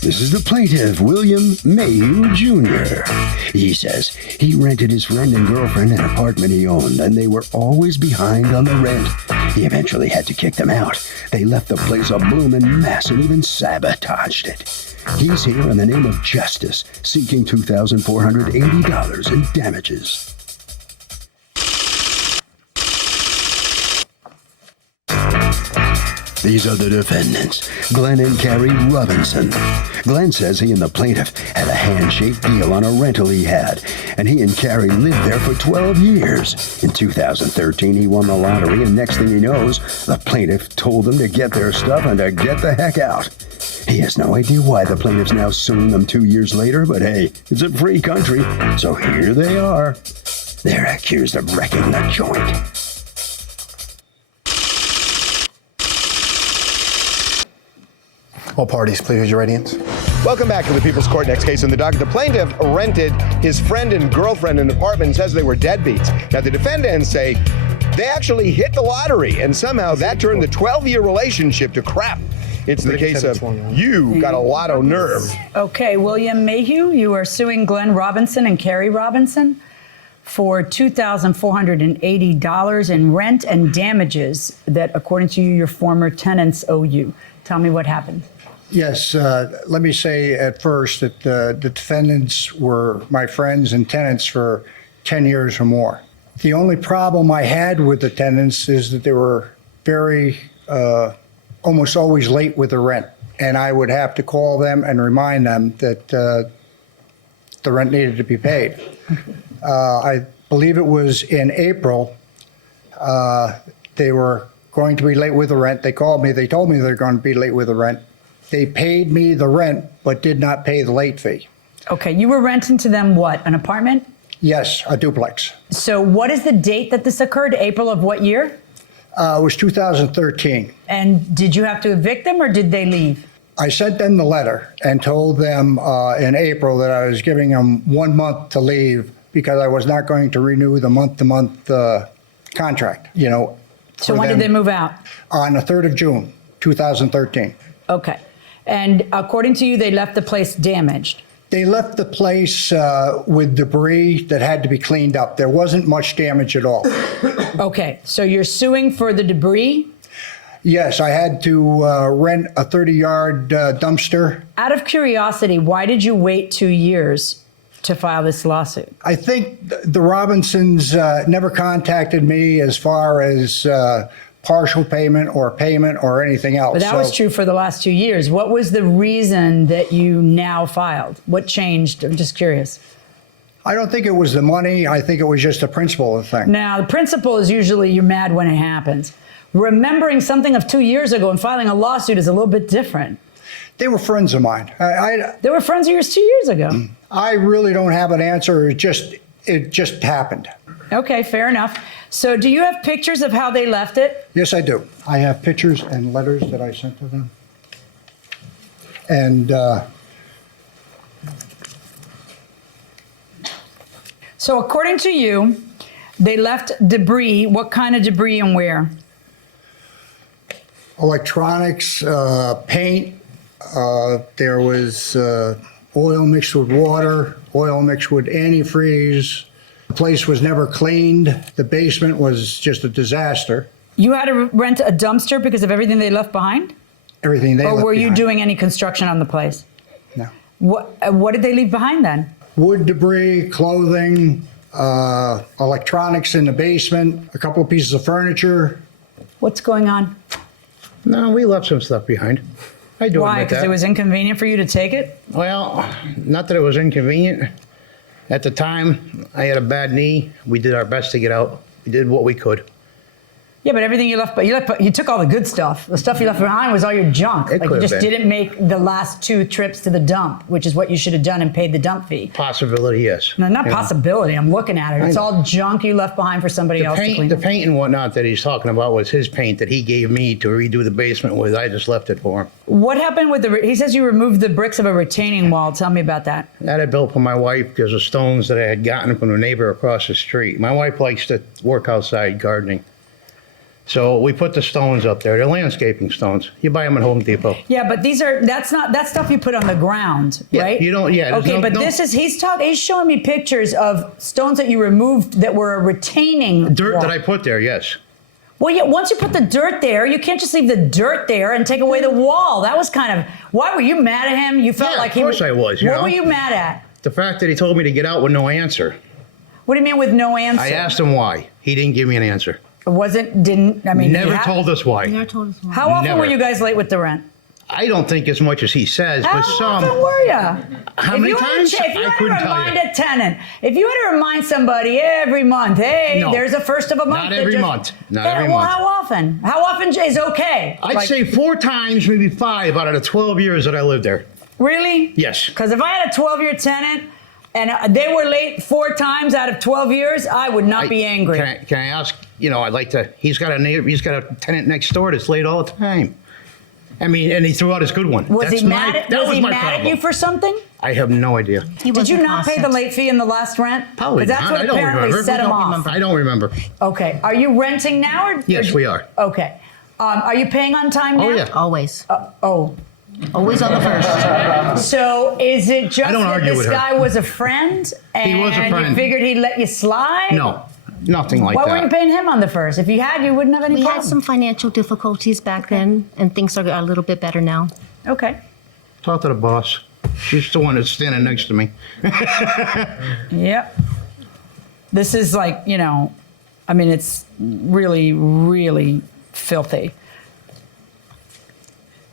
This is the plaintiff, William Mayhew Jr. He says he rented his friend and girlfriend an apartment he owned, and they were always behind on the rent. He eventually had to kick them out. They left the place a bloomin' mess and even sabotaged it. He's here in the name of justice, seeking $2,480 in damages. These are the defendants, Glenn and Carrie Robinson. Glenn says he and the plaintiff had a handshake deal on a rental he had, and he and Carrie lived there for 12 years. In 2013, he won the lottery, and next thing he knows, the plaintiff told them to get their stuff and to get the heck out. He has no idea why the plaintiff's now suing them 2 years later, but hey, it's a free country, so here they are. They're accused of wrecking the joint. All parties, please use your right hands. Welcome back to the People's Court. Next case on the docket. The plaintiff rented his friend and girlfriend an apartment and says they were deadbeats. Now, the defendants say they actually hit the lottery, and somehow that turned the 12-year relationship to crap. It's the case of you got a lotto nerve. Okay, William Mayhew, you are suing Glenn Robinson and Carrie Robinson for $2,480 in rent and damages that, according to you, your former tenants owe you. Tell me what happened. Yes, let me say at first that the defendants were my friends and tenants for 10 years or more. The only problem I had with the tenants is that they were very, almost always late with the rent. And I would have to call them and remind them that the rent needed to be paid. I believe it was in April, they were going to be late with the rent. They called me, they told me they're going to be late with the rent. They paid me the rent, but did not pay the late fee. Okay, you were renting to them what, an apartment? Yes, a duplex. So what is the date that this occurred? April of what year? It was 2013. And did you have to evict them or did they leave? I sent them the letter and told them in April that I was giving them 1 month to leave because I was not going to renew the month-to-month contract, you know. So when did they move out? On the 3rd of June, 2013. Okay. And according to you, they left the place damaged. They left the place with debris that had to be cleaned up. There wasn't much damage at all. Okay, so you're suing for the debris? Yes, I had to rent a 30-yard dumpster. Out of curiosity, why did you wait 2 years to file this lawsuit? I think the Robinsons never contacted me as far as partial payment or anything else. But that was true for the last 2 years. What was the reason that you now filed? What changed? I'm just curious. I don't think it was the money. I think it was just the principle of the thing. Now, the principle is usually you're mad when it happens. Remembering something of 2 years ago and filing a lawsuit is a little bit different. They were friends of mine. They were friends of yours 2 years ago. I really don't have an answer. It just happened. Okay, fair enough. So do you have pictures of how they left it? Yes, I do. I have pictures and letters that I sent to them. And so according to you, they left debris. What kind of debris and where? Electronics, paint. There was oil mixed with water, oil mixed with antifreeze. The place was never cleaned. The basement was just a disaster. You had to rent a dumpster because of everything they left behind? Everything they left behind. Or were you doing any construction on the place? No. What did they leave behind then? Wood debris, clothing, electronics in the basement, a couple of pieces of furniture. What's going on? No, we left some stuff behind. I do Why? admit Because that. it was inconvenient for you to take it? Well, not that it was inconvenient. At the time, I had a bad knee. We did our best to get out. We did what we could. Yeah, but everything you left, but you took all the good stuff. The stuff you left behind was all your junk. It Like you could have just been. didn't make the last 2 trips to the dump, which is what you should have done and paid the dump fee. Possibility, yes. No, not You know. possibility. I'm looking at it. It's know. all junk you left behind for somebody else to clean. The paint and whatnot that he's talking about was his paint that he gave me to redo the basement with. I just left it for him. What happened with he says you removed the bricks of a retaining wall. Tell me about that. That I built for my wife because of stones that I had gotten from a neighbor across the street. My wife likes to work outside gardening. So we put the stones up there. They're landscaping stones. You buy them at Home Depot. Yeah, but that's stuff you put on the ground, Yeah, right? you don't- yeah, there's Okay, no- but no- he's showing me pictures of stones that you removed that were a retaining Dirt wall. that I put there, yes. Well, yeah, once you put the dirt there, you can't just leave the dirt there and take away the wall. That was kind of, why were you mad at him? You felt Yeah, like of course I was, you What know. were you mad at? The fact that he told me to get out with no answer. What do you mean with no answer? I asked him why. He didn't give me an answer. Never Told us why. Never told us why. How often Never. were you guys late with the rent? I don't think as much as he says, How but some. often were you? How many times? If you I had to couldn't tell remind you. a tenant, if you had to remind somebody every month, hey, No. there's a first of a month. Not that every just- month. Not Yeah, every well, month. how often? How often is okay? I'd Like, say 4 times, maybe 5 out of the 12 years that I lived there. Really? Yes. Because if I had a 12-year tenant and they were late 4 times out of 12 years, I would not be angry. Can I ask? I'd like to. He's got a tenant next door that's late all the time. I mean, and he threw out his good one. Was That's he mad? that Was was he my mad problem. at you for something? I have no idea. He Did you wasn't not pay the constant. late fee in the last rent? Probably 'Cause that's not. what I don't apparently remember. set him Don't off. remember. I don't remember. Okay. Are you renting now? Yes, we are. Okay. Are you paying on time now? Oh yeah. Always. Oh. Always on the first. So is it just I don't that argue this with her. guy was a friend and was a you friend. figured he'd let you slide? No, nothing like Why that. weren't you paying him on the first? If you had, you wouldn't have any We problem. had some financial difficulties back then, and things are a little bit better now. Okay. Talk to the boss. She's the one that's standing next to me. Yep. This is like, it's really, really filthy.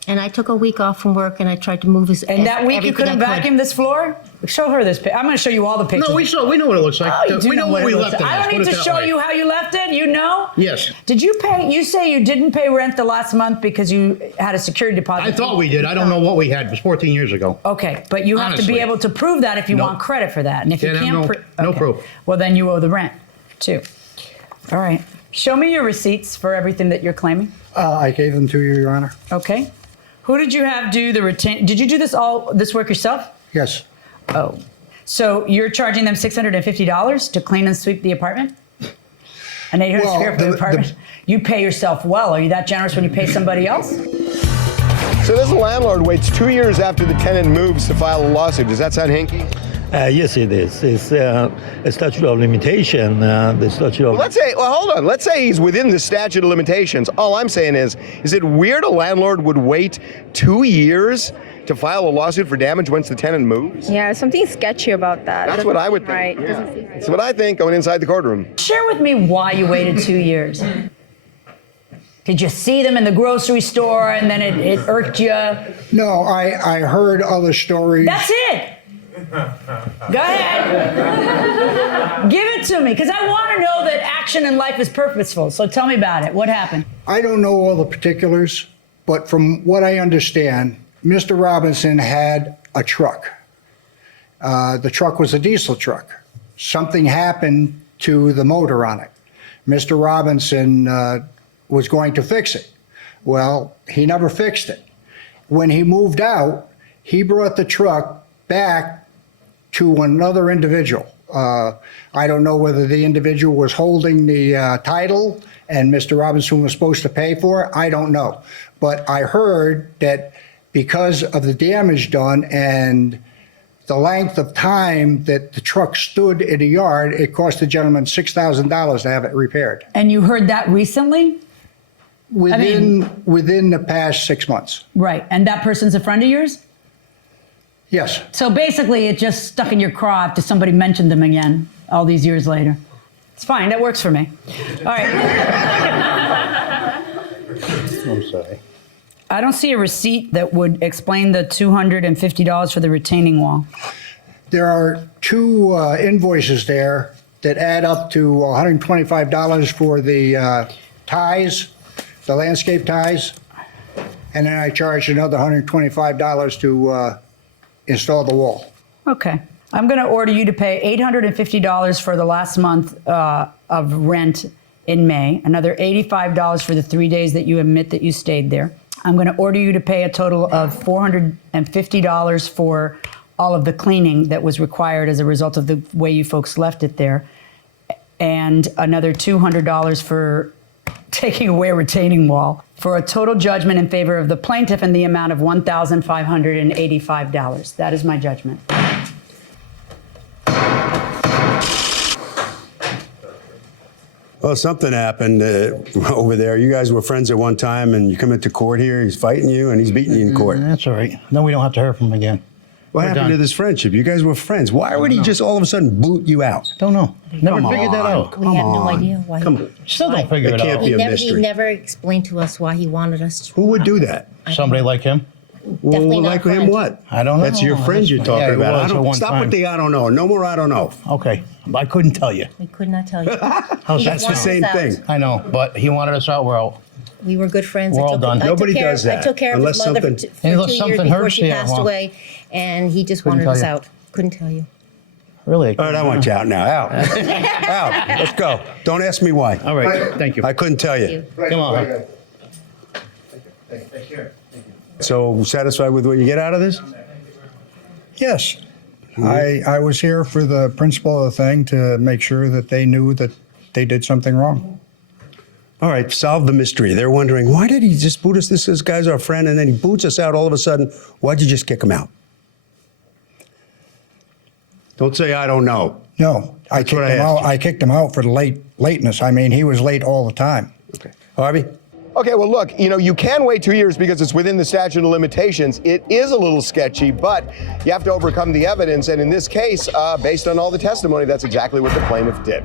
And I took a week off from work, and I tried to move And that week you couldn't vacuum this floor? Show her this. I'm going to show you all the pictures. No, we know what it looks like. Oh, you do we know know what what we it left looks it like. I as, don't put need it to that show way. you how you left it. You know? Yes. Did you pay? You say you didn't pay rent the last month because you had a security deposit. I thought we did. I don't know what we had. It was 14 years ago. Okay, but you have to be Honestly. able to prove that if you No. want credit for that. And if you Can't have can't, no proof. Well, then you owe the rent too. All right. Show me your receipts for everything that you're claiming. I gave them to you, Your Honor. Okay. Who did you have do the retain? Did you do this work yourself? Yes. Oh. So you're charging them $650 to clean and sweep the apartment? And $800 Well, for the the- apartment? You pay yourself well. Are you that generous when you pay somebody else? So this landlord waits 2 years after the tenant moves to file a lawsuit. Does that sound hinky? Yes, it is. It's a statute of limitation. The statute of Hold on. Let's say he's within the statute of limitations. All I'm saying is it weird a landlord would wait 2 years to file a lawsuit for damage once the tenant moves? Yeah, something sketchy about that. That's what I would think. Right. Yeah. Doesn't seem That's what I think going inside the courtroom. Share with me why you waited 2 years. Did you see them in the grocery store and then it irked you? No, I heard other stories. That's it. Go ahead. Give it to me, because I want to know that action in life is purposeful. So tell me about it. What happened? I don't know all the particulars, but from what I understand, Mr. Robinson had a truck. The truck was a diesel truck. Something happened to the motor on it. Mr. Robinson was going to fix it. Well, he never fixed it. When he moved out, he brought the truck back to another individual. I don't know whether the individual was holding the title and Mr. Robinson was supposed to pay for it. I don't know. But I heard that because of the damage done and the length of time that the truck stood in the yard, it cost the gentleman $6,000 to have it repaired. And you heard that recently? Within the past 6 months. Right. And that person's a friend of yours? Yes. So basically, it just stuck in your craw after somebody mentioned them again all these years later. It's fine. That works for me. All right. I'm sorry. I don't see a receipt that would explain the $250 for the retaining wall. There are 2 invoices there that add up to $125 for the ties, the landscape ties, and then I charged another $125 to install the wall. Okay. I'm going to order you to pay $850 for the last month of rent in May, another $85 for the 3 days that you admit that you stayed there. I'm going to order you to pay a total of $450 for all of the cleaning that was required as a result of the way you folks left it there, and another $200 taking away a retaining wall, for a total judgment in favor of the plaintiff in the amount of $1,585. That is my judgment. Well, something happened over there. You guys were friends at one time, and you come into court here. He's fighting you, and he's beating you in court. That's all right. Then we don't have to hear from him again. What We're happened done. to this friendship? You guys were friends. Why would he just all of a sudden boot you out? Don't know. Never Come figured that on. out. We have no idea why. Come on. Still don't figure It it can't out. be a He mystery. never explained to us why he wanted us to. Who would do that? Somebody like him? Definitely not like a friend. him what? I don't know. That's your friend you're Yeah, talking it about. was at one Stop time. with the I don't know. No more I don't know. Okay. I couldn't tell you. We could not tell you. How's He that That's the wanted same us out. thing. I know, but he wanted us out. We're out. We were good friends. We're I all took, done. I took Nobody care, does that, I took care of unless his mother for, something- for 2 Unless years something before hurts she you, passed well. away, and he just Couldn't wanted us tell you. out. Couldn't tell you. Really? All right, I want you out now. Out. Out. Let's go. Don't ask me why. All right. Thank you. I couldn't tell you. Come on. So satisfied with what you get out of this? Yes. I was here for the principle of the thing to make sure that they knew that they did something wrong. All right, solve the mystery. They're wondering, why did he just boot us? This guy's our friend, and then he boots us out all of a sudden. Why'd you just kick him out? Don't say I don't know. No, I That's what kicked I him asked out. you. I kicked him out for the lateness. I mean, he was late all the time. Okay. Harvey? Okay, well, look, you can wait 2 years because it's within the statute of limitations. It is a little sketchy, but you have to overcome the evidence. And in this case, based on all the testimony, that's exactly what the plaintiff did.